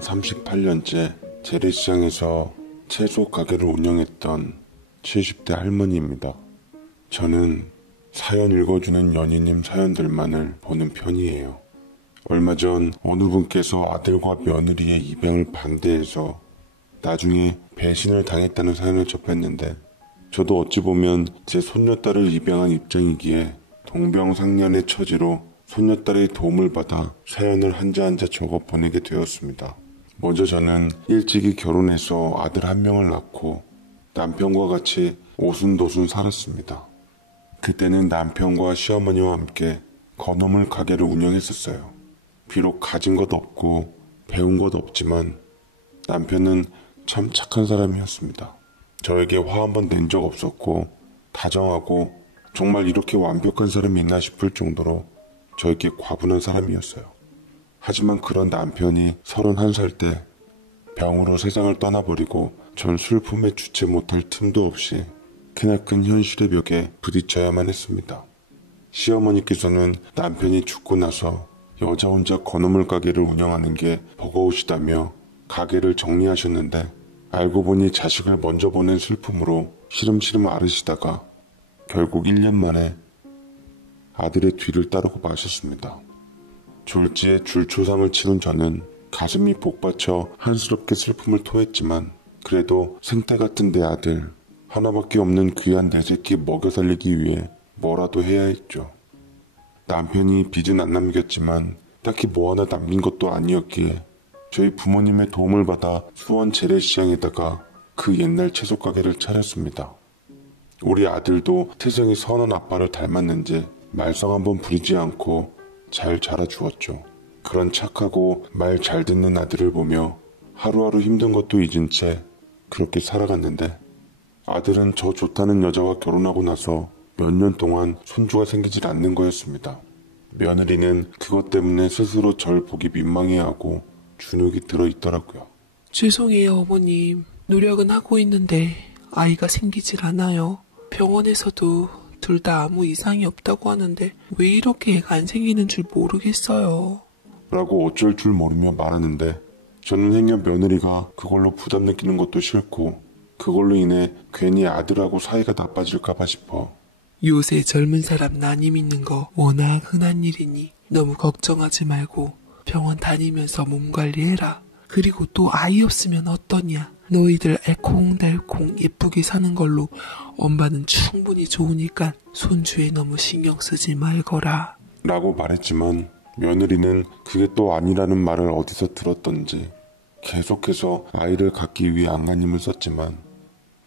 38년째 재래시장에서 채소 가게를 운영했던 70대 할머니입니다. 저는 사연 읽어주는 연희님 사연들만을 보는 편이에요. 얼마 전 어느 분께서 아들과 며느리의 입양을 반대해서 나중에 배신을 당했다는 사연을 접했는데, 저도 어찌 보면 제 손녀딸을 입양한 입장이기에 동병상련의 처지로 손녀딸의 도움을 받아 사연을 한자 한자 적어 보내게 되었습니다. 먼저 저는 일찍이 결혼해서 아들 한 명을 낳고 남편과 같이 오순도순 살았습니다. 그때는 남편과 시어머니와 함께 건어물 가게를 운영했었어요. 비록 가진 것 없고 배운 것 없지만 남편은 참 착한 사람이었습니다. 저에게 화 한 번 낸 적 없었고 다정하고 정말 이렇게 완벽한 사람이 있나 싶을 정도로 저에게 과분한 사람이었어요. 하지만 그런 남편이 31살 때 병으로 세상을 떠나버리고 전 슬픔에 주체 못할 틈도 없이 크나큰 현실의 벽에 부딪혀야만 했습니다. 시어머니께서는 남편이 죽고 나서 여자 혼자 건어물 가게를 운영하는 게 버거우시다며 가게를 정리하셨는데, 알고 보니 자식을 먼저 보낸 슬픔으로 시름시름 앓으시다가 결국 1년 만에 아들의 뒤를 따르고 마셨습니다. 졸지에 줄초상을 치른 저는 가슴이 복받쳐 한스럽게 슬픔을 토했지만, 그래도 생태 같은 내 아들, 하나밖에 없는 귀한 내 새끼 먹여 살리기 위해 뭐라도 해야 했죠. 남편이 빚은 안 남겼지만 딱히 뭐 하나 남긴 것도 아니었기에 저희 부모님의 도움을 받아 수원 재래시장에다가 그 옛날 채소 가게를 차렸습니다. 우리 아들도 태생이 선한 아빠를 닮았는지 말썽 한번 부리지 않고 잘 자라주었죠. 그런 착하고 말 잘 듣는 아들을 보며 하루하루 힘든 것도 잊은 채 그렇게 살아갔는데, 아들은 저 좋다는 여자와 결혼하고 나서 몇 년 동안 손주가 생기질 않는 거였습니다. 며느리는 그것 때문에 스스로 절 보기 민망해하고 주눅이 들어있더라고요. 죄송해요, 어머님. 노력은 하고 있는데 아이가 생기질 않아요. 병원에서도 둘 다 아무 이상이 없다고 하는데 왜 이렇게 애가 안 생기는 줄 모르겠어요. 라고 어쩔 줄 모르며 말하는데, 저는 행여 며느리가 그걸로 부담 느끼는 것도 싫고 그걸로 인해 괜히 아들하고 사이가 나빠질까봐 싶어. 요새 젊은 사람 난임 있는 거 워낙 흔한 일이니 너무 걱정하지 말고 병원 다니면서 몸 관리해라. 그리고 또 아이 없으면 어떠냐. 너희들 알콩달콩 예쁘게 사는 걸로 엄마는 충분히 좋으니까 손주에 너무 신경 쓰지 말거라. 라고 말했지만 며느리는 그게 또 아니라는 말을 어디서 들었던지 계속해서 아이를 갖기 위해 안간힘을 썼지만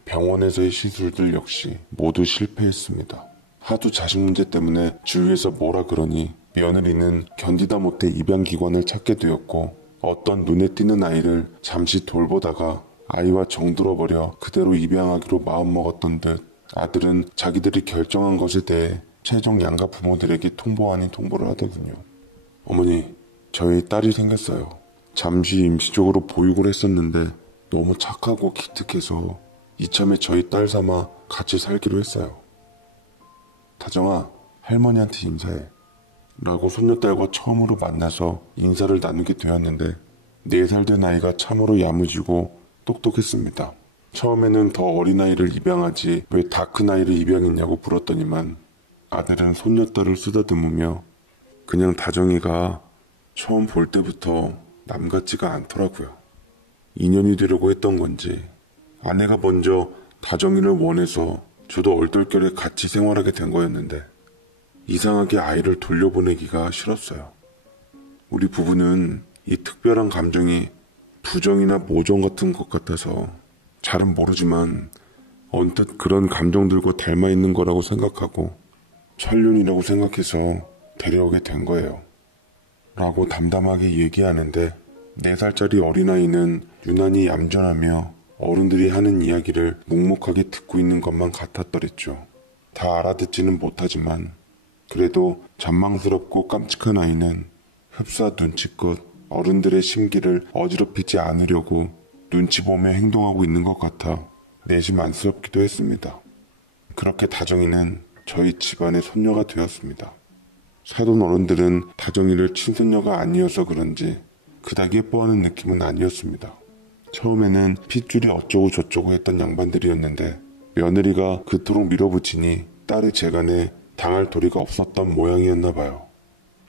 병원에서의 시술들 역시 모두 실패했습니다. 하도 자식 문제 때문에 주위에서 뭐라 그러니 며느리는 견디다 못해 입양기관을 찾게 되었고, 어떤 눈에 띄는 아이를 잠시 돌보다가 아이와 정들어버려 그대로 입양하기로 마음먹었던 듯 아들은 자기들이 결정한 것에 대해 최종 양가 부모들에게 통보 아닌 통보를 하더군요. 어머니, 저희 딸이 생겼어요. 잠시 임시적으로 보육을 했었는데 너무 착하고 기특해서 이참에 저희 딸 삼아 같이 살기로 했어요. 다정아, 할머니한테 인사해. 라고 손녀딸과 처음으로 만나서 인사를 나누게 되었는데, 4살 된 아이가 참으로 야무지고 똑똑했습니다. 처음에는 더 어린아이를 입양하지 왜 다 큰 아이를 입양했냐고 물었더니만 아들은 손녀딸을 쓰다듬으며 그냥 다정이가 처음 볼 때부터 남 같지가 않더라고요. 인연이 되려고 했던 건지 아내가 먼저 다정이를 원해서 저도 얼떨결에 같이 생활하게 된 거였는데, 이상하게 아이를 돌려보내기가 싫었어요. 우리 부부는 이 특별한 감정이 부정이나 모정 같은 것 같아서 잘은 모르지만 언뜻 그런 감정들과 닮아 있는 거라고 생각하고 천륜이라고 생각해서 데려오게 된 거예요. 라고 담담하게 얘기하는데, 4살짜리 어린아이는 유난히 얌전하며 어른들이 하는 이야기를 묵묵하게 듣고 있는 것만 같았더랬죠. 다 알아듣지는 못하지만 그래도 잔망스럽고 깜찍한 아이는 흡사 눈치껏 어른들의 심기를 어지럽히지 않으려고 눈치 보며 행동하고 있는 것 같아 내심 안쓰럽기도 했습니다. 그렇게 다정이는 저희 집안의 손녀가 되었습니다. 사돈 어른들은 다정이를 친손녀가 아니어서 그런지 그닥 예뻐하는 느낌은 아니었습니다. 처음에는 핏줄이 어쩌고 저쩌고 했던 양반들이었는데 며느리가 그토록 밀어붙이니 딸의 재간에 당할 도리가 없었던 모양이었나 봐요.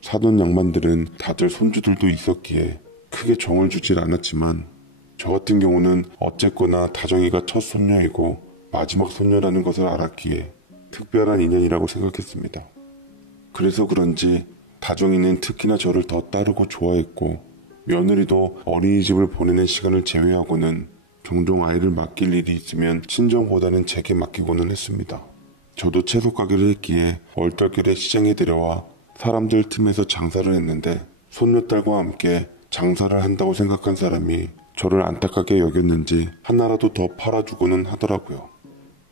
사돈 양반들은 다들 손주들도 있었기에 크게 정을 주질 않았지만 저 같은 경우는 어쨌거나 다정이가 첫 손녀이고 마지막 손녀라는 것을 알았기에 특별한 인연이라고 생각했습니다. 그래서 그런지 다정이는 특히나 저를 더 따르고 좋아했고 며느리도 어린이집을 보내는 시간을 제외하고는 종종 아이를 맡길 일이 있으면 친정보다는 제게 맡기고는 했습니다. 저도 채소 가게를 했기에 얼떨결에 시장에 데려와 사람들 틈에서 장사를 했는데 손녀딸과 함께 장사를 한다고 생각한 사람이 저를 안타깝게 여겼는지 하나라도 더 팔아주고는 하더라고요.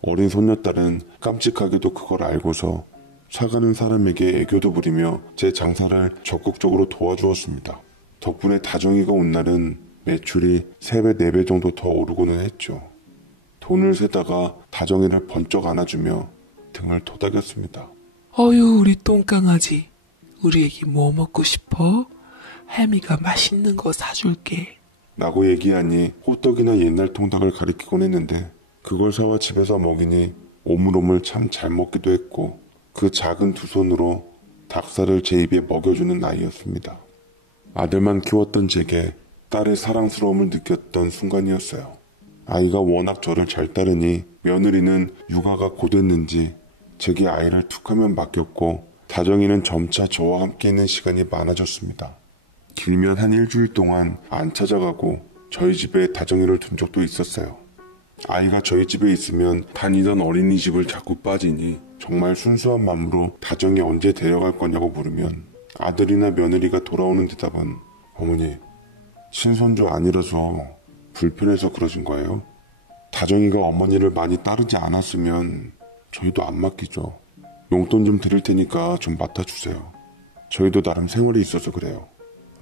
어린 손녀딸은 깜찍하게도 그걸 알고서 사가는 사람에게 애교도 부리며 제 장사를 적극적으로 도와주었습니다. 덕분에 다정이가 온 날은 매출이 3배, 4배 정도 더 오르고는 했죠. 돈을 세다가 다정이를 번쩍 안아주며 등을 토닥였습니다. 어휴, 우리 똥강아지. 우리 애기 뭐 먹고 싶어? 햄이가 맛있는 거 사줄게. 라고 얘기하니 호떡이나 옛날 통닭을 가리키곤 했는데 그걸 사와 집에서 먹이니 오물오물 참 잘 먹기도 했고 그 작은 두 손으로 닭살을 제 입에 먹여주는 아이였습니다. 아들만 키웠던 제게 딸의 사랑스러움을 느꼈던 순간이었어요. 아이가 워낙 저를 잘 따르니 며느리는 육아가 고됐는지 제게 아이를 툭하면 맡겼고 다정이는 점차 저와 함께 있는 시간이 많아졌습니다. 길면 한 일주일 동안 안 찾아가고 저희 집에 다정이를 둔 적도 있었어요. 아이가 저희 집에 있으면 다니던 어린이집을 자꾸 빠지니 정말 순수한 마음으로 다정이 언제 데려갈 거냐고 물으면 아들이나 며느리가 돌아오는 대답은 어머니, 친손주 아니라서 불편해서 그러신 거예요? 다정이가 어머니를 많이 따르지 않았으면 저희도 안 맡기죠. 용돈 좀 드릴 테니까 좀 맡아주세요. 저희도 나름 생활이 있어서 그래요.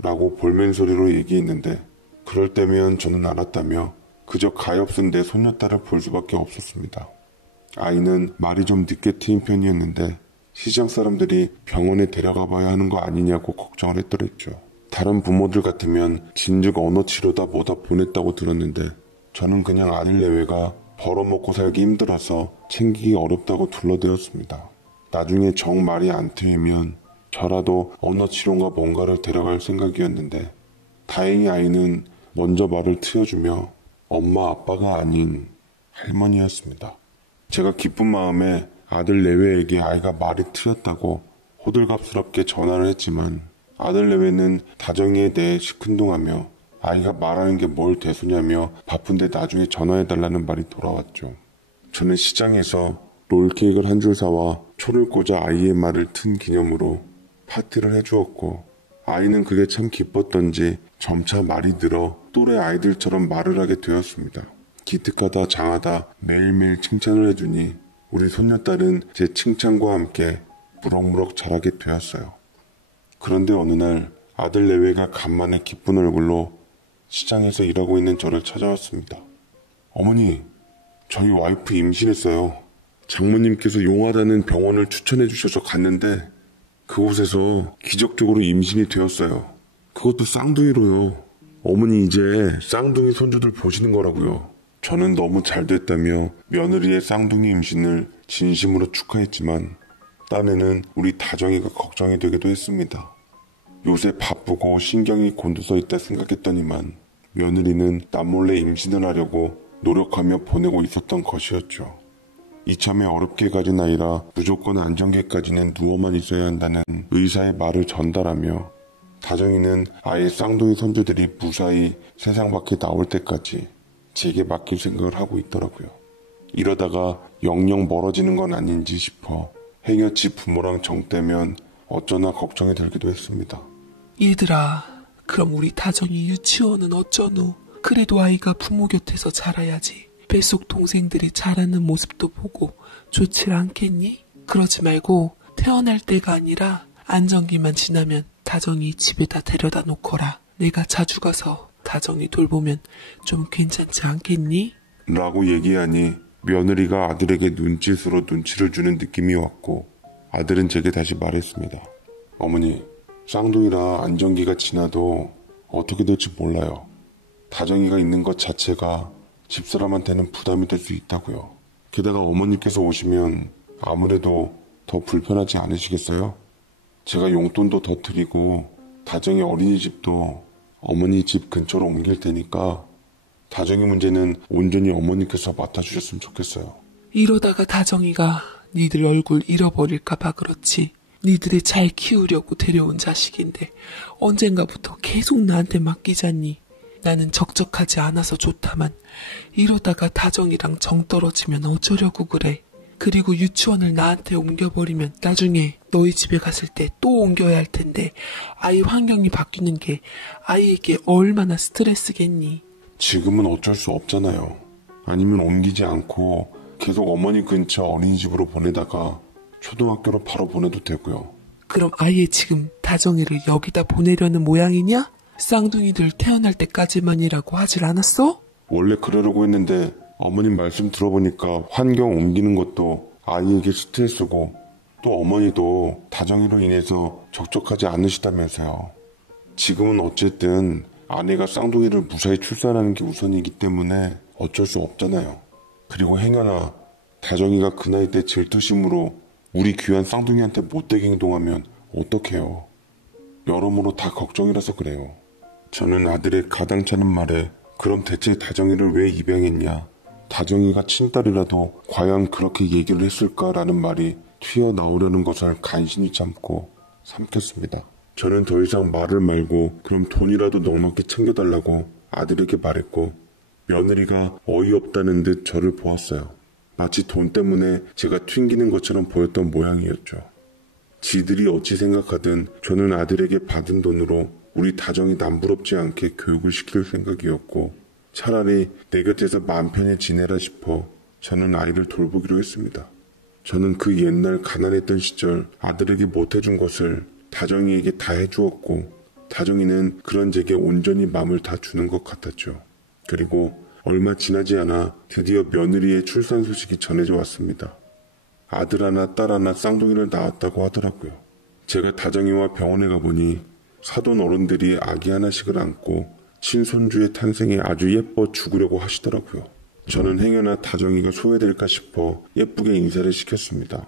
라고 볼멘 소리로 얘기했는데 그럴 때면 저는 알았다며 그저 가엾은 내 손녀딸을 볼 수밖에 없었습니다. 아이는 말이 좀 늦게 트인 편이었는데 시장 사람들이 병원에 데려가 봐야 하는 거 아니냐고 걱정을 했더랬죠. 다른 부모들 같으면 진즉 언어 치료다 뭐다 보냈다고 들었는데 저는 그냥 아들 내외가 벌어먹고 살기 힘들어서 챙기기 어렵다고 둘러대었습니다. 나중에 정 말이 안 트이면 저라도 언어 치료가 뭔가를 데려갈 생각이었는데 다행히 아이는 먼저 말을 트여주며 엄마 아빠가 아닌 할머니였습니다. 제가 기쁜 마음에 아들 내외에게 아이가 말이 트였다고 호들갑스럽게 전화를 했지만 아들 내외는 다정이에 대해 시큰둥하며 아이가 말하는 게 뭘 대수냐며 바쁜데 나중에 전화해달라는 말이 돌아왔죠. 저는 시장에서 롤케이크를 한 줄 사와 초를 꽂아 아이의 말을 튼 기념으로 파티를 해주었고 아이는 그게 참 기뻤던지 점차 말이 늘어 또래 아이들처럼 말을 하게 되었습니다. 기특하다 장하다 매일매일 칭찬을 해주니 우리 손녀딸은 제 칭찬과 함께 무럭무럭 자라게 되었어요. 그런데 어느 날 아들 내외가 간만에 기쁜 얼굴로 시장에서 일하고 있는 저를 찾아왔습니다. 어머니, 저희 와이프 임신했어요. 장모님께서 용하다는 병원을 추천해 주셔서 갔는데 그곳에서 기적적으로 임신이 되었어요. 그것도 쌍둥이로요. 어머니 이제 쌍둥이 손주들 보시는 거라고요. 저는 너무 잘 됐다며 며느리의 쌍둥이 임신을 진심으로 축하했지만 딴에는 우리 다정이가 걱정이 되기도 했습니다. 요새 바쁘고 신경이 곤두서 있다 생각했더니만 며느리는 남몰래 임신을 하려고 노력하며 보내고 있었던 것이었죠. 이참에 어렵게 가진 아이라 무조건 안정기까지는 누워만 있어야 한다는 의사의 말을 전달하며 다정이는 아예 쌍둥이 손주들이 무사히 세상 밖에 나올 때까지 제게 맡길 생각을 하고 있더라고요. 이러다가 영영 멀어지는 건 아닌지 싶어 행여치 부모랑 정떼면 어쩌나 걱정이 들기도 했습니다. 얘들아, 그럼 우리 다정이 유치원은 어쩌노? 그래도 아이가 부모 곁에서 자라야지. 뱃속 동생들이 자라는 모습도 보고 좋지 않겠니? 그러지 말고 태어날 때가 아니라 안정기만 지나면 다정이 집에다 데려다 놓거라. 내가 자주 가서 다정이 돌보면 좀 괜찮지 않겠니? 라고 얘기하니 며느리가 아들에게 눈짓으로 눈치를 주는 느낌이 왔고 아들은 제게 다시 말했습니다. 어머니, 쌍둥이라 안정기가 지나도 어떻게 될지 몰라요. 다정이가 있는 것 자체가 집사람한테는 부담이 될 수 있다고요. 게다가 어머니께서 오시면 아무래도 더 불편하지 않으시겠어요? 제가 용돈도 더 드리고 다정이 어린이집도 어머니 집 근처로 옮길 테니까 다정이 문제는 온전히 어머니께서 맡아주셨으면 좋겠어요. 이러다가 다정이가 니들 얼굴 잃어버릴까봐 그렇지. 니들이 잘 키우려고 데려온 자식인데 언젠가부터 계속 나한테 맡기자니. 나는 적적하지 않아서 좋다만 이러다가 다정이랑 정 떨어지면 어쩌려고 그래. 그리고 유치원을 나한테 옮겨버리면 나중에 너희 집에 갔을 때 또 옮겨야 할 텐데 아이 환경이 바뀌는 게 아이에게 얼마나 스트레스겠니. 지금은 어쩔 수 없잖아요. 아니면 옮기지 않고 계속 어머니 근처 어린이집으로 보내다가 초등학교로 바로 보내도 되고요. 그럼 아예 지금 다정이를 여기다 보내려는 모양이냐? 쌍둥이들 태어날 때까지만이라고 하질 않았어? 원래 그러려고 했는데 어머님 말씀 들어보니까 환경 옮기는 것도 아이에게 스트레스고 또 어머니도 다정이로 인해서 적적하지 않으시다면서요. 지금은 어쨌든 아내가 쌍둥이를 무사히 출산하는 게 우선이기 때문에 어쩔 수 없잖아요. 그리고 행여나 다정이가 그 나이 때 질투심으로 우리 귀한 쌍둥이한테 못되게 행동하면 어떡해요. 여러모로 다 걱정이라서 그래요. 저는 아들의 가당찮은 말에 그럼 대체 다정이를 왜 입양했냐, 다정이가 친딸이라도 과연 그렇게 얘기를 했을까라는 말이 튀어나오려는 것을 간신히 참고 삼켰습니다. 저는 더 이상 말을 말고 그럼 돈이라도 넉넉히 챙겨달라고 아들에게 말했고 며느리가 어이없다는 듯 저를 보았어요. 마치 돈 때문에 제가 튕기는 것처럼 보였던 모양이었죠. 지들이 어찌 생각하든 저는 아들에게 받은 돈으로 우리 다정이 남부럽지 않게 교육을 시킬 생각이었고 차라리 내 곁에서 마음 편히 지내라 싶어 저는 아이를 돌보기로 했습니다. 저는 그 옛날 가난했던 시절 아들에게 못해준 것을 다정이에게 다 해주었고 다정이는 그런 제게 온전히 마음을 다 주는 것 같았죠. 그리고 얼마 지나지 않아 드디어 며느리의 출산 소식이 전해져 왔습니다. 아들 하나 딸 하나 쌍둥이를 낳았다고 하더라고요. 제가 다정이와 병원에 가보니 사돈 어른들이 아기 하나씩을 안고 친손주의 탄생에 아주 예뻐 죽으려고 하시더라고요. 저는 행여나 다정이가 소외될까 싶어 예쁘게 인사를 시켰습니다.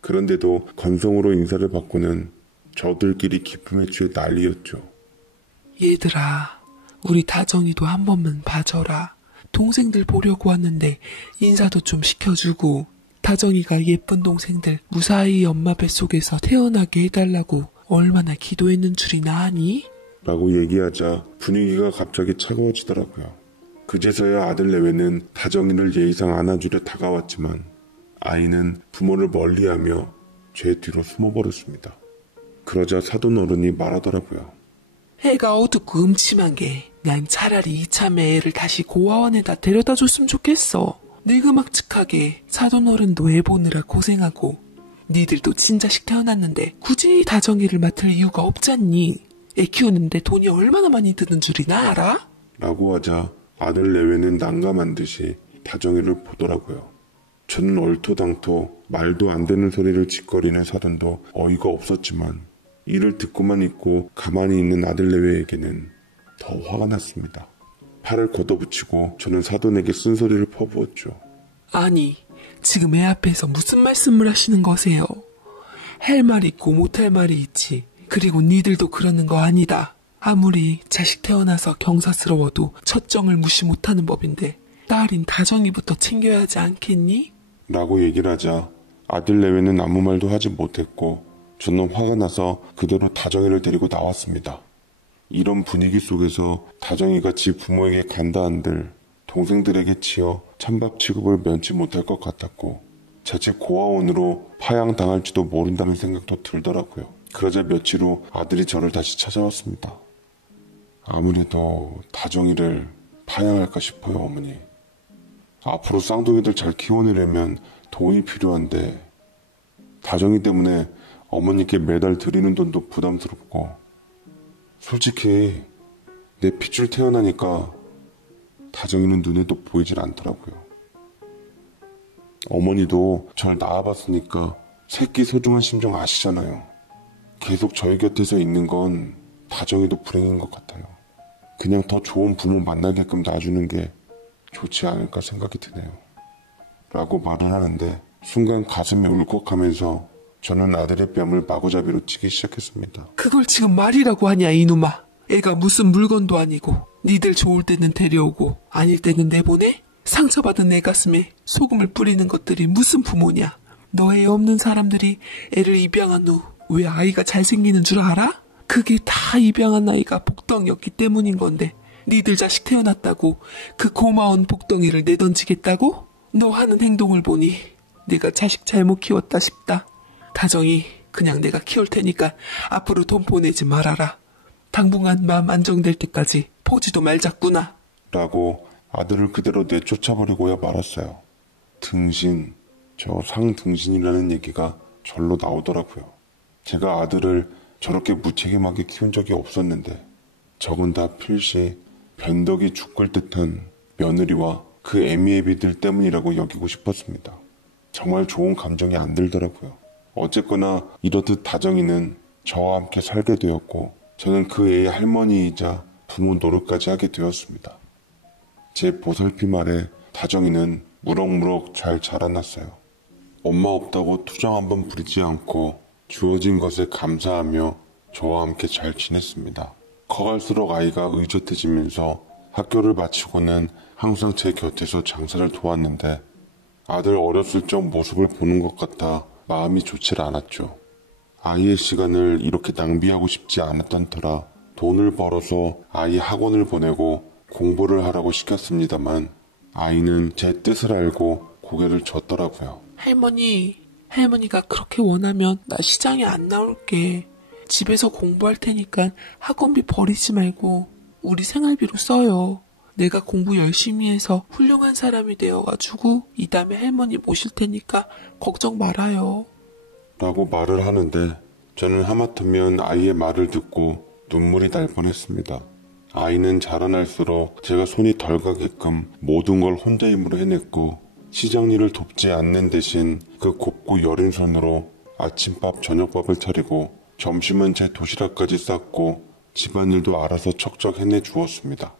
그런데도 건성으로 인사를 받고는 저들끼리 기쁨에 취해 난리였죠. 얘들아, 우리 다정이도 한 번만 봐줘라. 동생들 보려고 왔는데 인사도 좀 시켜주고 다정이가 예쁜 동생들 무사히 엄마 뱃속에서 태어나게 해달라고 얼마나 기도했는 줄이나 아니? 라고 얘기하자 분위기가 갑자기 차가워지더라고요. 그제서야 아들 내외는 다정이를 예의상 안아주려 다가왔지만 아이는 부모를 멀리하며 제 뒤로 숨어버렸습니다. 그러자 사돈 어른이 말하더라고요. 애가 어둡고 음침한 게 난 차라리 이참에 애를 다시 고아원에다 데려다 줬으면 좋겠어. 느그막측하게 사돈 어른도 애 보느라 고생하고 니들도 친자식 태어났는데 굳이 다정이를 맡을 이유가 없잖니. 애 키우는데 돈이 얼마나 많이 드는 줄이나 알아? 라고 하자 아들 내외는 난감한 듯이 다정이를 보더라고요. 저는 얼토당토 말도 안 되는 소리를 짓거리는 사돈도 어이가 없었지만 이를 듣고만 있고 가만히 있는 아들 내외에게는 더 화가 났습니다. 팔을 걷어붙이고 저는 사돈에게 쓴소리를 퍼부었죠. 아니, 지금 애 앞에서 무슨 말씀을 하시는 거세요? 할 말 있고 못할 말이 있지. 그리고 니들도 그러는 거 아니다. 아무리 자식 태어나서 경사스러워도 첫정을 무시 못하는 법인데 딸인 다정이부터 챙겨야 하지 않겠니? 라고 얘기를 하자 아들 내외는 아무 말도 하지 못했고 저는 화가 나서 그대로 다정이를 데리고 나왔습니다. 이런 분위기 속에서 다정이가 지 부모에게 간다 한들 동생들에게 치여 찬밥 취급을 면치 못할 것 같았고 자칫 고아원으로 파양당할지도 모른다는 생각도 들더라고요. 그러자 며칠 후 아들이 저를 다시 찾아왔습니다. 아무래도 다정이를 파양할까 싶어요, 어머니. 앞으로 쌍둥이들 잘 키워내려면 돈이 필요한데 다정이 때문에 어머니께 매달 드리는 돈도 부담스럽고 솔직히 내 핏줄 태어나니까 다정이는 눈에도 보이질 않더라고요. 어머니도 절 낳아봤으니까 새끼 소중한 심정 아시잖아요. 계속 저희 곁에서 있는 건 다정이도 불행인 것 같아요. 그냥 더 좋은 부모 만나게끔 놔주는 게 좋지 않을까 생각이 드네요. 라고 말을 하는데 순간 가슴이 울컥하면서 저는 아들의 뺨을 마구잡이로 치기 시작했습니다. 그걸 지금 말이라고 하냐 이놈아. 애가 무슨 물건도 아니고 니들 좋을 때는 데려오고 아닐 때는 내보내? 상처받은 애 가슴에 소금을 뿌리는 것들이 무슨 부모냐. 너 애 없는 사람들이 애를 입양한 후 왜 아이가 잘생기는 줄 알아? 그게 다 입양한 아이가 복덩이였기 때문인 건데 니들 자식 태어났다고 그 고마운 복덩이를 내던지겠다고? 너 하는 행동을 보니 내가 자식 잘못 키웠다 싶다. 다정이 그냥 내가 키울 테니까 앞으로 돈 보내지 말아라. 당분간 마음 안정될 때까지 보지도 말자꾸나. 라고 아들을 그대로 내쫓아버리고야 말았어요. 등신, 저 상등신이라는 얘기가 절로 나오더라고요. 제가 아들을 저렇게 무책임하게 키운 적이 없었는데 적은 다 필시 변덕이 죽을 듯한 며느리와 그 애미애비들 때문이라고 여기고 싶었습니다. 정말 좋은 감정이 안 들더라고요. 어쨌거나 이렇듯 다정이는 저와 함께 살게 되었고 저는 그 애의 할머니이자 부모 노릇까지 하게 되었습니다. 제 보살핌 아래 다정이는 무럭무럭 잘 자라났어요. 엄마 없다고 투정 한번 부리지 않고 주어진 것에 감사하며 저와 함께 잘 지냈습니다. 커갈수록 아이가 의젓해지면서 학교를 마치고는 항상 제 곁에서 장사를 도왔는데 아들 어렸을 적 모습을 보는 것 같아 마음이 좋질 않았죠. 아이의 시간을 이렇게 낭비하고 싶지 않았던 터라 돈을 벌어서 아이 학원을 보내고 공부를 하라고 시켰습니다만 아이는 제 뜻을 알고 고개를 젓더라고요. 할머니가 그렇게 원하면 나 시장에 안 나올게. 집에서 공부할 테니까 학원비 버리지 말고 우리 생활비로 써요. 내가 공부 열심히 해서 훌륭한 사람이 되어가지고 이 다음에 할머니 모실 테니까 걱정 말아요. 라고 말을 하는데 저는 하마터면 아이의 말을 듣고 눈물이 날 뻔했습니다. 아이는 자라날수록 제가 손이 덜 가게끔 모든 걸 혼자 힘으로 해냈고 시장 일을 돕지 않는 대신 그 곱고 여린 손으로 아침밥 저녁밥을 차리고 점심은 제 도시락까지 쌌고 집안일도 알아서 척척 해내 주었습니다.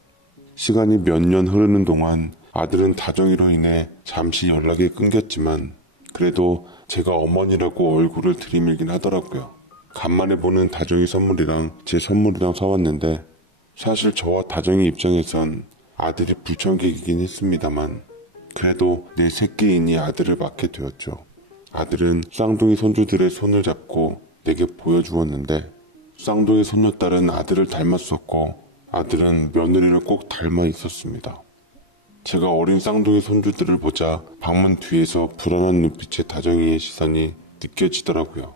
시간이 몇 년 흐르는 동안 아들은 다정이로 인해 잠시 연락이 끊겼지만 그래도 제가 어머니라고 얼굴을 들이밀긴 하더라고요. 간만에 보는 다정이 선물이랑 제 선물이랑 사왔는데 사실 저와 다정이 입장에선 아들이 불청객이긴 했습니다만 그래도 내 새끼이니 아들을 맡게 되었죠. 아들은 쌍둥이 손주들의 손을 잡고 내게 보여주었는데 쌍둥이 손녀딸은 아들을 닮았었고 아들은 며느리를 꼭 닮아 있었습니다. 제가 어린 쌍둥이 손주들을 보자 방문 뒤에서 불안한 눈빛의 다정이의 시선이 느껴지더라고요.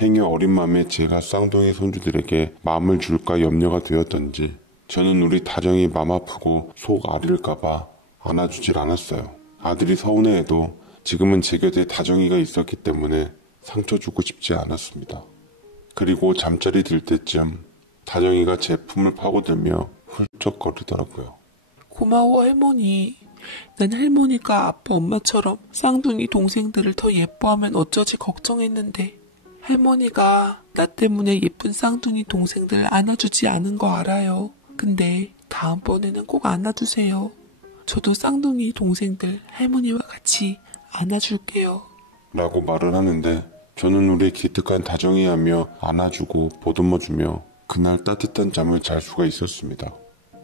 행여 어린 마음에 제가 쌍둥이 손주들에게 마음을 줄까 염려가 되었던지 저는 우리 다정이 맘 아프고 속 아릴까봐 안아주질 않았어요. 아들이 서운해해도 지금은 제 곁에 다정이가 있었기 때문에 상처 주고 싶지 않았습니다. 그리고 잠자리 들 때쯤 다정이가 제 품을 파고들며 훌쩍거리더라고요. 고마워 할머니. 난 할머니가 아빠 엄마처럼 쌍둥이 동생들을 더 예뻐하면 어쩌지 걱정했는데 할머니가 나 때문에 예쁜 쌍둥이 동생들 안아주지 않은 거 알아요. 근데 다음번에는 꼭 안아주세요. 저도 쌍둥이 동생들 할머니와 같이 안아줄게요. 라고 말을 하는데 저는 우리 기특한 다정이하며 안아주고 보듬어주며 그날 따뜻한 잠을 잘 수가 있었습니다.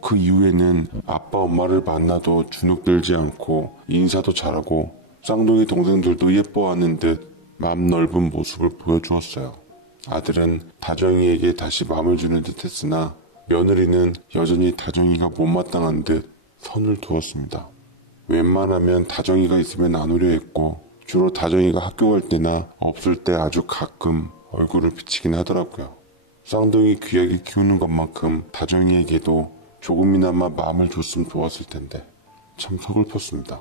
그 이후에는 아빠 엄마를 만나도 주눅들지 않고 인사도 잘하고 쌍둥이 동생들도 예뻐하는 듯 맘 넓은 모습을 보여주었어요. 아들은 다정이에게 다시 마음을 주는 듯 했으나 며느리는 여전히 다정이가 못마땅한 듯 선을 두었습니다. 웬만하면 다정이가 있으면 안 오려 했고 주로 다정이가 학교 갈 때나 없을 때 아주 가끔 얼굴을 비치긴 하더라고요. 쌍둥이 귀하게 키우는 것만큼 다정이에게도 조금이나마 마음을 줬으면 좋았을 텐데 참 서글펐습니다.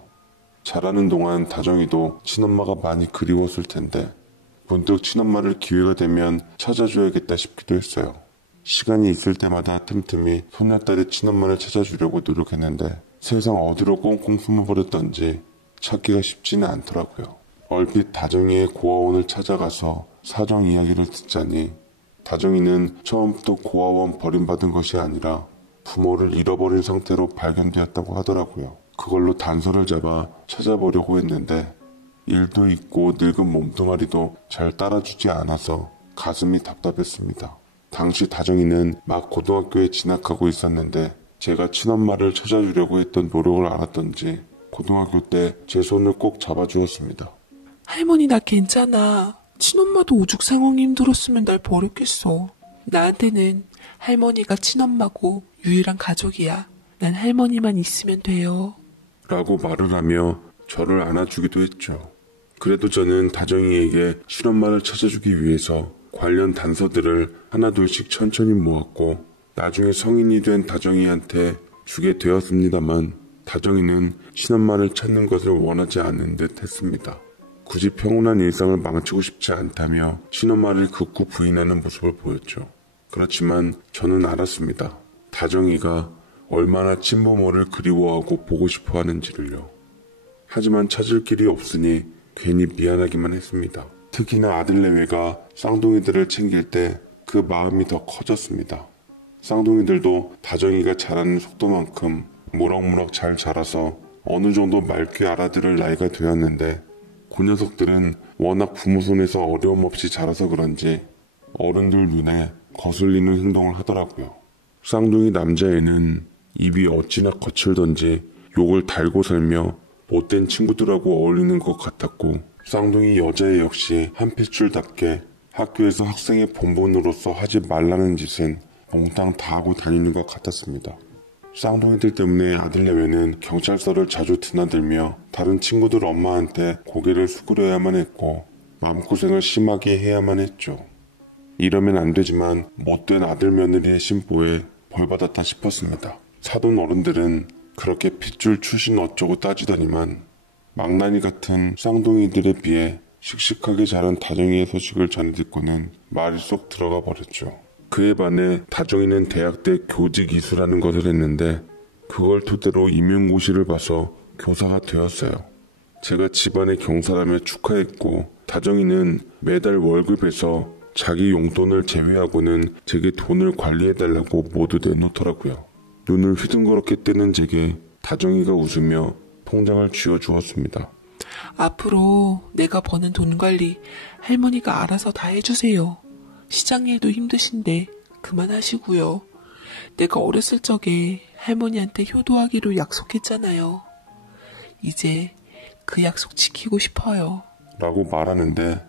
자라는 동안 다정이도 친엄마가 많이 그리웠을 텐데 문득 친엄마를 기회가 되면 찾아줘야겠다 싶기도 했어요. 시간이 있을 때마다 틈틈이 손녀딸의 친엄마를 찾아주려고 노력했는데 세상 어디로 꽁꽁 숨어버렸던지 찾기가 쉽지는 않더라고요. 얼핏 다정이의 고아원을 찾아가서 사정 이야기를 듣자니 다정이는 처음부터 고아원 버림받은 것이 아니라 부모를 잃어버린 상태로 발견되었다고 하더라고요. 그걸로 단서를 잡아 찾아보려고 했는데 일도 있고 늙은 몸뚱아리도 잘 따라주지 않아서 가슴이 답답했습니다. 당시 다정이는 막 고등학교에 진학하고 있었는데 제가 친엄마를 찾아주려고 했던 노력을 알았던지 고등학교 때 제 손을 꼭 잡아주었습니다. 할머니 나 괜찮아. 친엄마도 오죽 상황이 힘들었으면 날 버렸겠어. 나한테는 할머니가 친엄마고 유일한 가족이야. 난 할머니만 있으면 돼요. 라고 말을 하며 저를 안아주기도 했죠. 그래도 저는 다정이에게 친엄마를 찾아주기 위해서 관련 단서들을 하나둘씩 천천히 모았고 나중에 성인이 된 다정이한테 주게 되었습니다만 다정이는 친엄마를 찾는 것을 원하지 않는 듯 했습니다. 굳이 평온한 일상을 망치고 싶지 않다며 친엄마를 극구 부인하는 모습을 보였죠. 그렇지만 저는 알았습니다. 다정이가 얼마나 친부모를 그리워하고 보고 싶어 하는지를요. 하지만 찾을 길이 없으니 괜히 미안하기만 했습니다. 특히나 아들내외가 쌍둥이들을 챙길 때 그 마음이 더 커졌습니다. 쌍둥이들도 다정이가 자라는 속도만큼 무럭무럭 잘 자라서 어느 정도 맑게 알아들을 나이가 되었는데 그 녀석들은 워낙 부모 손에서 어려움 없이 자라서 그런지 어른들 눈에 거슬리는 행동을 하더라고요. 쌍둥이 남자애는 입이 어찌나 거칠던지 욕을 달고 살며 못된 친구들하고 어울리는 것 같았고 쌍둥이 여자애 역시 한 핏줄답게 학교에서 학생의 본분으로서 하지 말라는 짓은 몽땅 다 하고 다니는 것 같았습니다. 쌍둥이들 때문에 아들내외는 경찰서를 자주 드나들며 다른 친구들 엄마한테 고개를 숙여야만 했고 마음고생을 심하게 해야만 했죠. 이러면 안 되지만 못된 아들 며느리의 심보에 벌받았다 싶었습니다. 사돈 어른들은 그렇게 핏줄 출신 어쩌고 따지더니만 망나니 같은 쌍둥이들에 비해 씩씩하게 자란 다정이의 소식을 전해 듣고는 말이 쏙 들어가 버렸죠. 그에 반해 다정이는 대학 때 교직이수라는 것을 했는데 그걸 토대로 임용고시를 봐서 교사가 되었어요. 제가 집안의 경사라며 축하했고 다정이는 매달 월급에서 자기 용돈을 제외하고는 제게 돈을 관리해달라고 모두 내놓더라고요. 눈을 휘둥그렇게 뜨는 제게 다정이가 웃으며 통장을 쥐어주었습니다. 앞으로 내가 버는 돈 관리 할머니가 알아서 다 해주세요. 시장 일도 힘드신데 그만하시고요. 내가 어렸을 적에 할머니한테 효도하기로 약속했잖아요. 이제 그 약속 지키고 싶어요. 라고 말하는데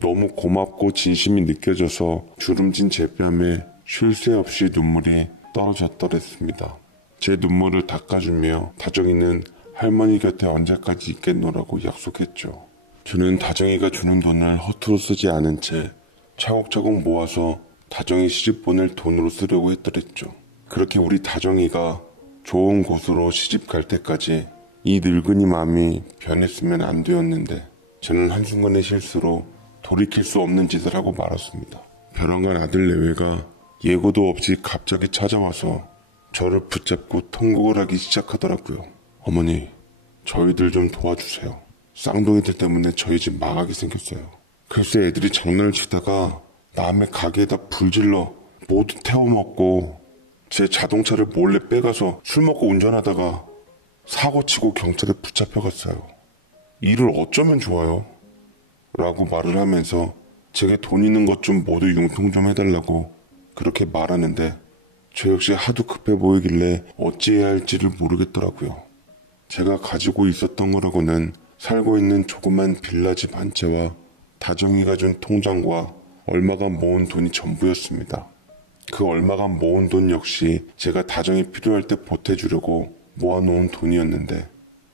너무 고맙고 진심이 느껴져서 주름진 제 뺨에 쉴 새 없이 눈물이 떨어졌더랬습니다. 제 눈물을 닦아주며 다정이는 할머니 곁에 언제까지 있겠노라고 약속했죠. 저는 다정이가 주는 돈을 허투루 쓰지 않은 채 차곡차곡 모아서 다정이 시집 보낼 돈으로 쓰려고 했더랬죠. 그렇게 우리 다정이가 좋은 곳으로 시집 갈 때까지 이 늙은이 마음이 변했으면 안 되었는데 저는 한순간의 실수로 돌이킬 수 없는 짓을 하고 말았습니다. 벼랑간 아들 내외가 예고도 없이 갑자기 찾아와서 저를 붙잡고 통곡을 하기 시작하더라고요. 어머니, 저희들 좀 도와주세요. 쌍둥이들 때문에 저희 집 망하게 생겼어요. 글쎄 애들이 장난을 치다가 남의 가게에다 불질러 모두 태워먹고 제 자동차를 몰래 빼가서 술 먹고 운전하다가 사고치고 경찰에 붙잡혀갔어요. 일을 어쩌면 좋아요? 라고 말을 하면서 제게 돈 있는 것 좀 모두 융통 좀 해달라고 그렇게 말하는데 저 역시 하도 급해 보이길래 어찌해야 할지를 모르겠더라고요. 제가 가지고 있었던 거라고는 살고 있는 조그만 빌라집 한 채와 다정이가 준 통장과 얼마간 모은 돈이 전부였습니다. 그 얼마간 모은 돈 역시 제가 다정이 필요할 때 보태주려고 모아놓은 돈이었는데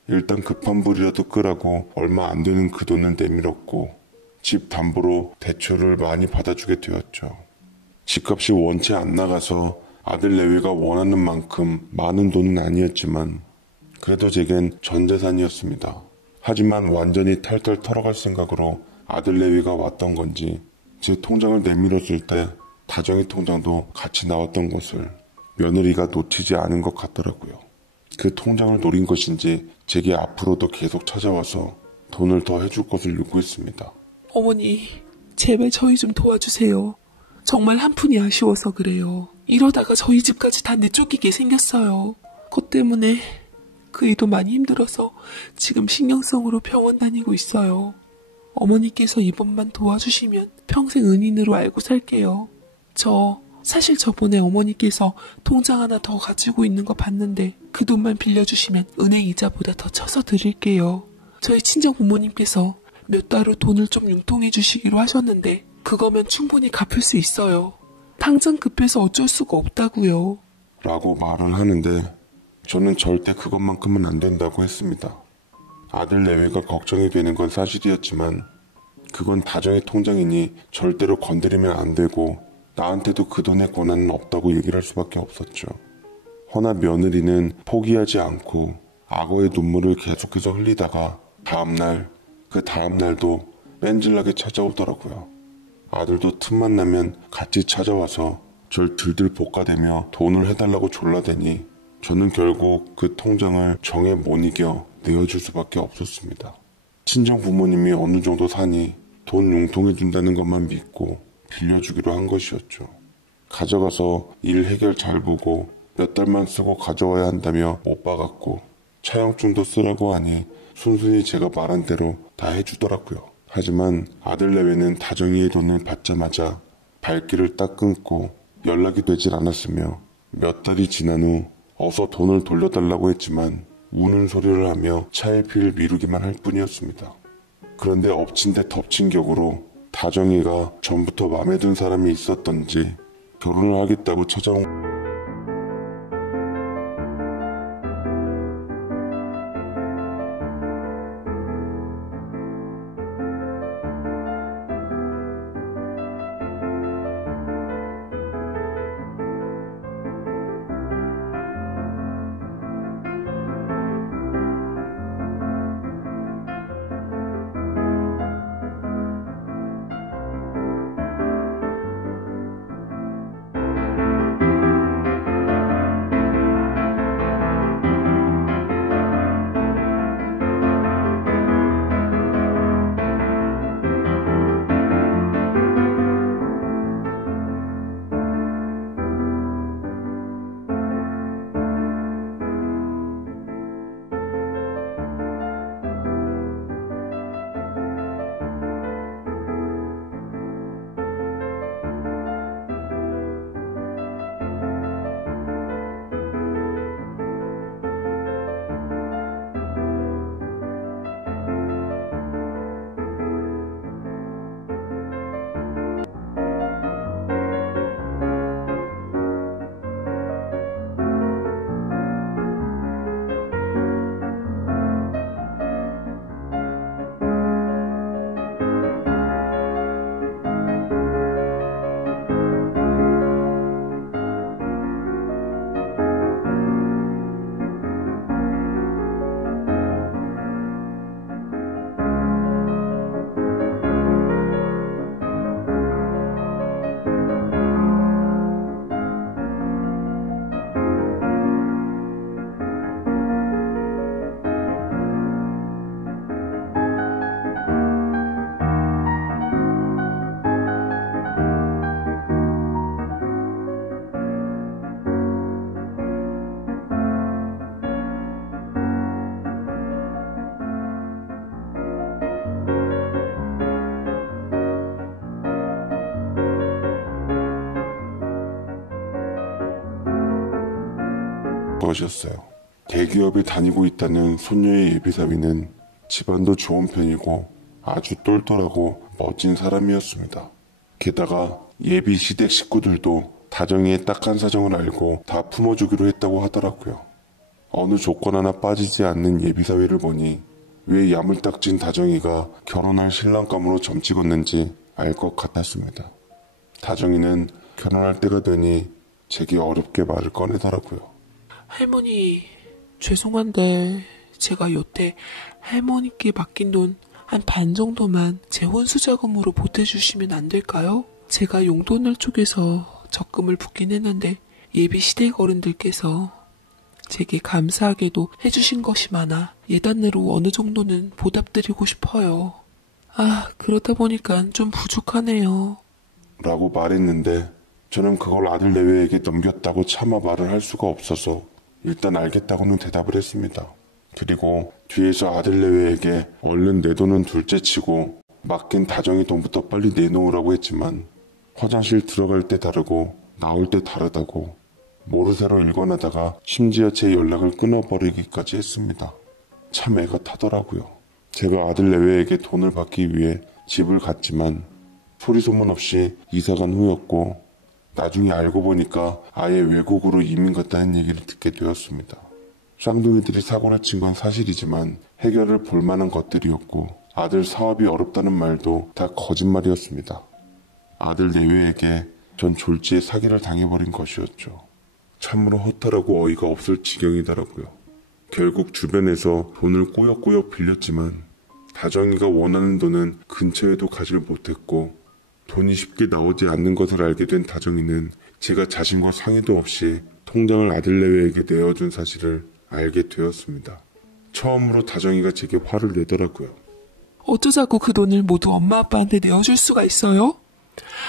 일단 급한 불이라도 끄라고 얼마 안 되는 그 돈을 내밀었고 집 담보로 대출을 많이 받아주게 되었죠. 집값이 원체 안 나가서 아들 내외가 원하는 만큼 많은 돈은 아니었지만 그래도 제겐 전 재산이었습니다. 하지만 완전히 탈탈 털어갈 생각으로 아들 내외가 왔던 건지 제 통장을 내밀었을 때 다정이 통장도 같이 나왔던 것을 며느리가 놓치지 않은 것 같더라고요. 그 통장을 노린 것인지 제게 앞으로도 계속 찾아와서 돈을 더 해줄 것을 요구했습니다. 어머니, 제발 저희 좀 도와주세요. 정말 한 푼이 아쉬워서 그래요. 이러다가 저희 집까지 다 내쫓기게 생겼어요. 그것 때문에 그 애도 많이 힘들어서 지금 신경성으로 병원 다니고 있어요. 어머니께서 이번만 도와주시면 평생 은인으로 알고 살게요. 사실 저번에 어머니께서 통장 하나 더 가지고 있는 거 봤는데 그 돈만 빌려주시면 은행 이자보다 더 쳐서 드릴게요. 저희 친정 부모님께서 몇 달 후 돈을 좀 융통해 주시기로 하셨는데 그거면 충분히 갚을 수 있어요. 당장 급해서 어쩔 수가 없다고요. 라고 말을 하는데 저는 절대 그것만큼은 안 된다고 했습니다. 아들 내외가 걱정이 되는 건 사실이었지만 그건 다정의 통장이니 절대로 건드리면 안 되고 나한테도 그 돈의 권한은 없다고 얘기를 할 수밖에 없었죠. 허나 며느리는 포기하지 않고 악어의 눈물을 계속해서 흘리다가 그 다음날도 뺀질나게 찾아오더라고요. 아들도 틈만 나면 같이 찾아와서 절 들들 볶아대며 돈을 해달라고 졸라대니 저는 결국 그 통장을 정에 못 이겨 내어줄 수밖에 없었습니다. 친정 부모님이 어느 정도 사니 돈 융통해준다는 것만 믿고 빌려주기로 한 것이었죠. 가져가서 일 해결 잘 보고 몇 달만 쓰고 가져와야 한다며 못 박았고 차용증도 쓰라고 하니 순순히 제가 말한 대로 다 해주더라고요. 하지만 아들 내외는 다정이의 돈을 받자마자 발길을 딱 끊고 연락이 되질 않았으며 몇 달이 지난 후 어서 돈을 돌려달라고 했지만 우는 소리를 하며 차일피일 미루기만 할 뿐이었습니다. 그런데 엎친 데 덮친 격으로 다정이가 전부터 마음에 든 사람이 있었던지 결혼을 하겠다고 찾아온 것이었어요. 대기업에 다니고 있다는 손녀의 예비사위는 집안도 좋은 편이고 아주 똘똘하고 멋진 사람이었습니다. 게다가 예비 시댁 식구들도 다정이의 딱한 사정을 알고 다 품어주기로 했다고 하더라고요. 어느 조건 하나 빠지지 않는 예비사위를 보니 왜 야물딱진 다정이가 결혼할 신랑감으로 점찍었는지 알 것 같았습니다. 다정이는 결혼할 때가 되니 제게 어렵게 말을 꺼내더라고요. 할머니, 죄송한데 제가 여태 할머니께 맡긴 돈 한 반 정도만 제 혼수자금으로 보태주시면 안 될까요? 제가 용돈을 쪼개서 적금을 붓긴 했는데 예비 시댁 어른들께서 제게 감사하게도 해주신 것이 많아 예단으로 어느 정도는 보답드리고 싶어요. 그러다 보니까 좀 부족하네요. 라고 말했는데 저는 그걸 아들 내외에게 넘겼다고 차마 말을 할 수가 없어서 일단 알겠다고는 대답을 했습니다. 그리고 뒤에서 아들 내외에게 얼른 내 돈은 둘째치고 맡긴 다정이 돈부터 빨리 내놓으라고 했지만 화장실 들어갈 때 다르고 나올 때 다르다고 모르쇠로 일관하다가 심지어 제 연락을 끊어버리기까지 했습니다. 참 애가 타더라고요. 제가 아들 내외에게 돈을 받기 위해 집을 갔지만 소리소문 없이 이사간 후였고 나중에 알고 보니까 아예 외국으로 이민 갔다는 얘기를 듣게 되었습니다. 쌍둥이들이 사고를 친 건 사실이지만 해결을 볼 만한 것들이었고 아들 사업이 어렵다는 말도 다 거짓말이었습니다. 아들 내외에게 전 졸지에 사기를 당해버린 것이었죠. 참으로 허탈하고 어이가 없을 지경이더라고요. 결국 주변에서 돈을 꾸역꾸역 빌렸지만 다정이가 원하는 돈은 근처에도 가질 못했고 돈이 쉽게 나오지 않는 것을 알게 된 다정이는 제가 자신과 상의도 없이 통장을 아들 내외에게 내어준 사실을 알게 되었습니다. 처음으로 다정이가 제게 화를 내더라고요. 어쩌자고 그 돈을 모두 엄마 아빠한테 내어줄 수가 있어요?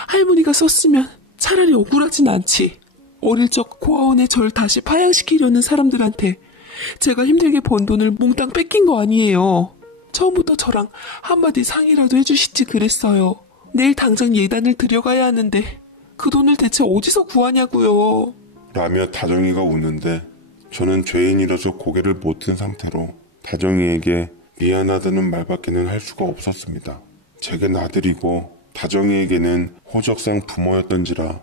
할머니가 썼으면 차라리 억울하진 않지. 어릴 적 고아원에 절 다시 파양시키려는 사람들한테 제가 힘들게 번 돈을 몽땅 뺏긴 거 아니에요. 처음부터 저랑 한마디 상의라도 해주시지 그랬어요. 내일 당장 예단을 들여가야 하는데 그 돈을 대체 어디서 구하냐고요. 라며 다정이가 우는데 저는 죄인이라서 고개를 못 든 상태로 다정이에게 미안하다는 말밖에는 할 수가 없었습니다. 제겐 아들이고 다정이에게는 호적상 부모였던지라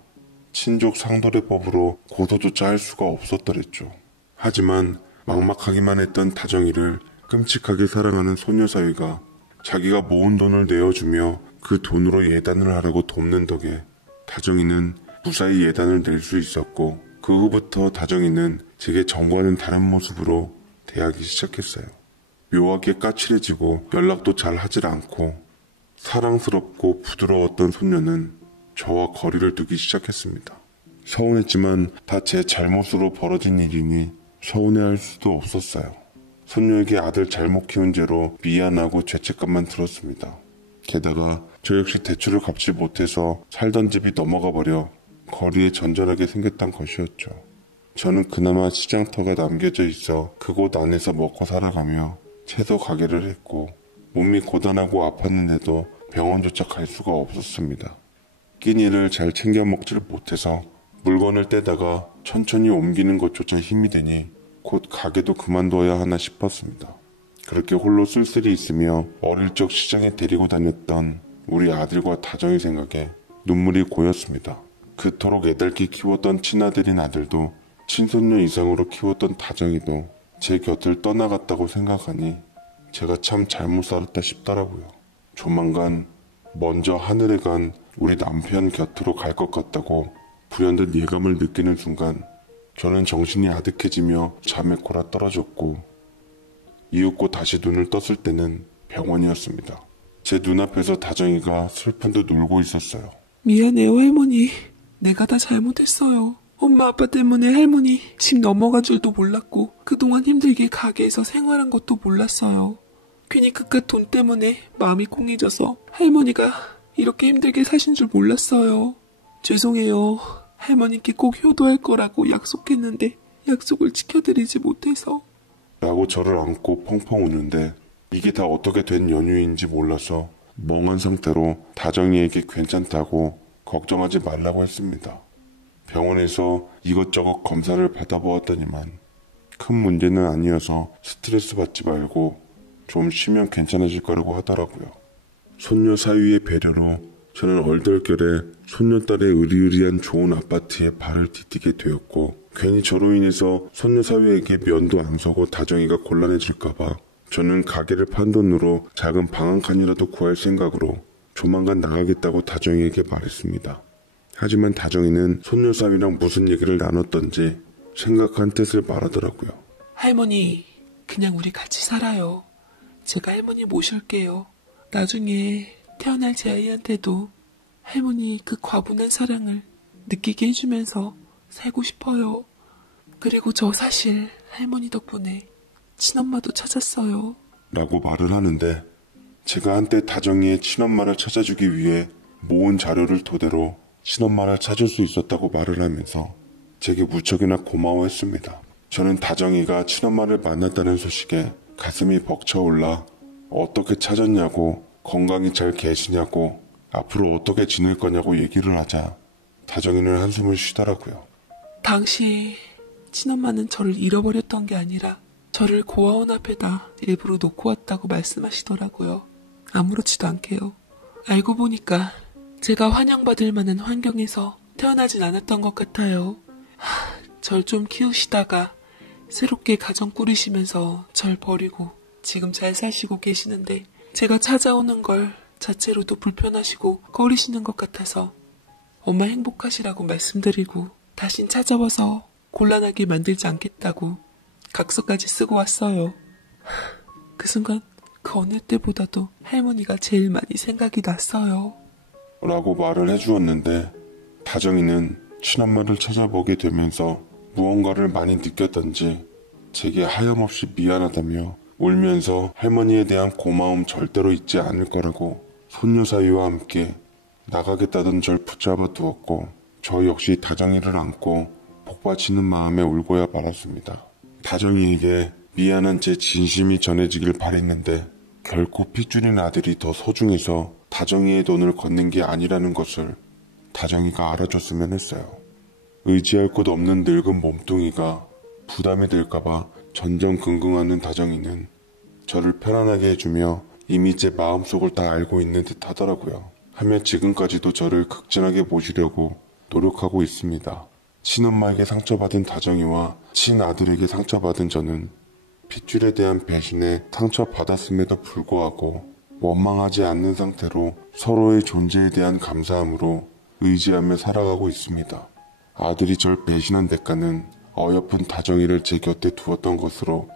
친족 상도례법으로 고소조차 할 수가 없었더랬죠. 하지만 막막하기만 했던 다정이를 끔찍하게 사랑하는 소녀 사위가 자기가 모은 돈을 내어주며 그 돈으로 예단을 하라고 돕는 덕에 다정이는 무사히 예단을 낼 수 있었고 그 후부터 다정이는 제게 전과는 다른 모습으로 대하기 시작했어요. 묘하게 까칠해지고 연락도 잘 하질 않고 사랑스럽고 부드러웠던 소녀는 저와 거리를 두기 시작했습니다. 서운했지만 다 제 잘못으로 벌어진 일이니 서운해할 수도 없었어요. 손녀에게 아들 잘못 키운 죄로 미안하고 죄책감만 들었습니다. 게다가 저 역시 대출을 갚지 못해서 살던 집이 넘어가 버려 거리에 전전하게 생겼던 것이었죠. 저는 그나마 시장터가 남겨져 있어 그곳 안에서 먹고 살아가며 채소 가게를 했고 몸이 고단하고 아팠는데도 병원조차 갈 수가 없었습니다. 끼니를 잘 챙겨 먹지를 못해서 물건을 떼다가 천천히 옮기는 것조차 힘이 드니 곧 가게도 그만둬야 하나 싶었습니다. 그렇게 홀로 쓸쓸히 있으며 어릴 적 시장에 데리고 다녔던 우리 아들과 다정이 생각에 눈물이 고였습니다. 그토록 애달게 키웠던 친아들인 아들도 친손녀 이상으로 키웠던 다정이도 제 곁을 떠나갔다고 생각하니 제가 참 잘못 살았다 싶더라고요. 조만간 먼저 하늘에 간 우리 남편 곁으로 갈 것 같다고 불현듯 예감을 느끼는 순간 저는 정신이 아득해지며 잠에 골아 떨어졌고 이윽고 다시 눈을 떴을 때는 병원이었습니다. 제 눈앞에서 다정이가 슬픈 듯 울고 있었어요. 미안해요 할머니. 내가 다 잘못했어요. 엄마 아빠 때문에 할머니 집 넘어간 줄도 몰랐고 그동안 힘들게 가게에서 생활한 것도 몰랐어요. 괜히 그깟 돈 때문에 마음이 공해져서 할머니가 이렇게 힘들게 사신 줄 몰랐어요. 죄송해요. 할머니께 꼭 효도할 거라고 약속했는데 약속을 지켜드리지 못해서. 라고 저를 안고 펑펑 우는데 이게 다 어떻게 된 연유인지 몰라서 멍한 상태로 다정이에게 괜찮다고 걱정하지 말라고 했습니다. 병원에서 이것저것 검사를 받아보았더니만 큰 문제는 아니어서 스트레스 받지 말고 좀 쉬면 괜찮아질 거라고 하더라고요. 손녀 사위의 배려로 저는 얼떨결에 손녀딸의 의리의리한 좋은 아파트에 발을 디디게 되었고 괜히 저로 인해서 손녀 사위에게 면도 안 서고 다정이가 곤란해질까봐 저는 가게를 판 돈으로 작은 방 한 칸이라도 구할 생각으로 조만간 나가겠다고 다정이에게 말했습니다. 하지만 다정이는 손녀 사위랑 무슨 얘기를 나눴던지 생각한 뜻을 말하더라고요. 할머니, 그냥 우리 같이 살아요. 제가 할머니 모실게요. 나중에 태어날 제 아이한테도 할머니 그 과분한 사랑을 느끼게 해주면서 살고 싶어요. 그리고 저 사실 할머니 덕분에 친엄마도 찾았어요. 라고 말을 하는데 제가 한때 다정이의 친엄마를 찾아주기 위해 모은 자료를 토대로 친엄마를 찾을 수 있었다고 말을 하면서 제게 무척이나 고마워했습니다. 저는 다정이가 친엄마를 만났다는 소식에 가슴이 벅차올라 어떻게 찾았냐고, 건강히 잘 계시냐고, 앞으로 어떻게 지낼 거냐고 얘기를 하자 다정이는 한숨을 쉬더라고요. 당시 친엄마는 저를 잃어버렸던 게 아니라 저를 고아원 앞에다 일부러 놓고 왔다고 말씀하시더라고요. 아무렇지도 않게요. 알고 보니까 제가 환영받을 만한 환경에서 태어나진 않았던 것 같아요. 절 좀 키우시다가 새롭게 가정 꾸리시면서 절 버리고 지금 잘 사시고 계시는데 제가 찾아오는 걸 자체로도 불편하시고 꺼리시는 것 같아서 엄마 행복하시라고 말씀드리고 다신 찾아와서 곤란하게 만들지 않겠다고 각서까지 쓰고 왔어요. 그 순간 그 어느 때보다도 할머니가 제일 많이 생각이 났어요. 라고 말을 해주었는데 다정이는 친엄마를 찾아보게 되면서 무언가를 많이 느꼈던지 제게 하염없이 미안하다며 울면서 할머니에 대한 고마움 절대로 잊지 않을 거라고 손녀 사이와 함께 나가겠다던 절 붙잡아 두었고 저 역시 다정이를 안고 복받치는 마음에 울고야 말았습니다. 다정이에게 미안한 제 진심이 전해지길 바랬는데 결코 핏줄인 아들이 더 소중해서 다정이의 돈을 걷는 게 아니라는 것을 다정이가 알아줬으면 했어요. 의지할 곳 없는 늙은 몸뚱이가 부담이 될까봐 전전긍긍하는 다정이는 저를 편안하게 해주며 이미 제 마음속을 다 알고 있는 듯 하더라고요. 하며 지금까지도 저를 극진하게 모시려고 노력하고 있습니다. 친엄마에게 상처받은 다정이와 친아들에게 상처받은 저는 핏줄에 대한 배신에 상처받았음에도 불구하고 원망하지 않는 상태로 서로의 존재에 대한 감사함으로 의지하며 살아가고 있습니다. 아들이 절 배신한 대가는 어여쁜 다정이를 제 곁에 두었던 것으로